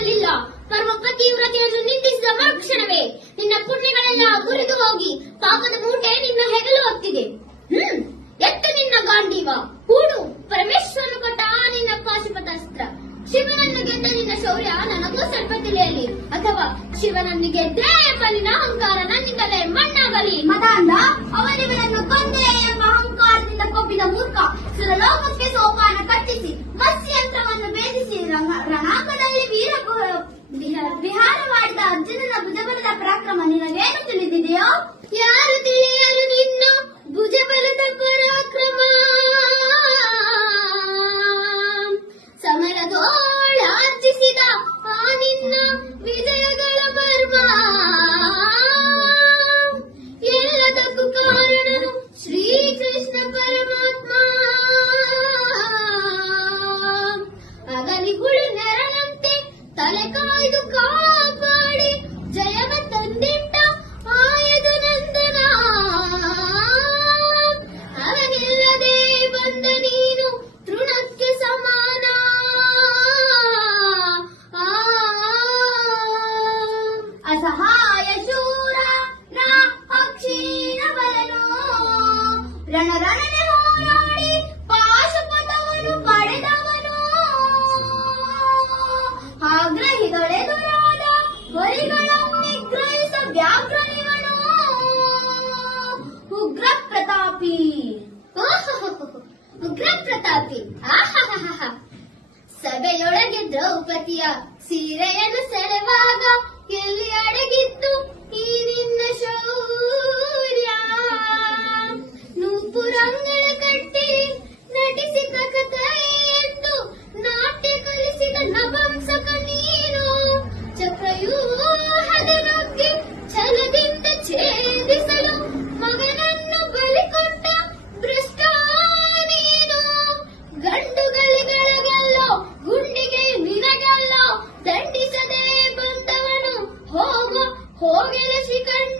ಮಾಡಲಿಲ್ಲ ಪರಮ ಪತಿವ್ರತೆಯನ್ನು ನಿಂದಿಸಿದ ಮರುಕ್ಷಣವೇ. ನಿನ್ನ ಪುಣ್ಯಗಳೆಲ್ಲ ಗುರಿದು ಹೋಗಿ ಪಾಪದ ಮೂಟೆ ನಿನ್ನ ಹೆಗಲು ಹೊತ್ತಿದೆ. ಹ್ಮ್ ಎತ್ತ ನಿನ್ನ ಗಾಂಡೀವ. ಕೂಡು ಪರಮೇಶ್ವರನು ಕೊಟ್ಟ ಆ ನಿನ್ನ ಪಾಶುಪತಾಸ್ತ್ರ ಶಿವನನ್ನು ಗೆದ್ದ ನಿನ್ನ ಶೌರ್ಯ ನನಗೂ ಸ್ವಲ್ಪ ತಿಳಿಯಲಿ ಅಥವಾ ಶಿವನನ್ನು ಗೆದ್ದೇ ಎಂಬ ನಿನ್ನ ಅಹಂಕಾರ ನನ್ನಿಂದಲೇ ಮಣ್ಣಾಗಲಿ. ಮದಾಂಧ. ಅವನಿವನನ್ನು ಕೊಂದೆ ಎಂಬ ಅಹಂಕಾರದಿಂದ ಕೊಬ್ಬಿದ ಮೂರ್ಖ ಸುರಲೋಕಕ್ಕೆ ಸೋಪಾನ ಕಟ್ಟಿಸಿ ಮತ್ಸ್ಯಂತ್ರವನ್ನು ಭೇದಿಸಿ ರಣಾಂಗಣ ಗು- ವಿಹ- ವಿಹಾರವಾಡಿದ ಅರ್ಜುನನ ಭುಜಬಲದ ಪರಾಕ್ರಮ ನಿನಗೇನು ತಿಳಿದಿದೆಯೋ? ಯಾರು ತಿಳಿಯರು ನಿನ್ನ ಭುಜಬಲದ ಪರಾಕ್ರಮ? ಸಮರದೋಳಾರ್ಜಿಸಿದ ಆ ನಿನ್ನ ವಿಜಯಗಳ ಮರ್ಮ. ಎಲ್ಲದಕ್ಕೂ ಕಾರಣನು ಶ್ರೀಕೃಷ್ಣ ಪರಮಾತ್ಮ. ಅಗಲಿಗುಳು ನೆರಳಂತೆ ತಲೆ ಕಾಯ್ದು ಕಾಪಾಡಿ ಜಯವ ತಂದಿಟ್ಟ ಆಯದು ನಂದನ ಅವನಿಲ್ಲದೆ ಬಂದ ನೀನು ತೃಣಕ್ಕೆ ಸಮಾನ ಆ ಅಸಹಾಯ ಶೂರ ನಾ ಅಕ್ಷೀಣ ಬಲನು ರಣ ವ್ಯಾಘ್ರನಿವನು ಉಗ್ರ ಪ್ರತಾಪಿ ಉಗ್ರ ಪ್ರತಾಪಿ ಸಭೆಯೊಳಗೆ ದ್ರೌಪದಿಯ ಸೀರೆಯನ್ನು ಸೆಳೆವಾಗ ಎಲ್ಲಿ ಅಡಗಿತ್ತು? ಈ ನಿನ್ನ ಶೌರ್ಯ. ನೂಪುರಂಗಳ हो मेरे चिकन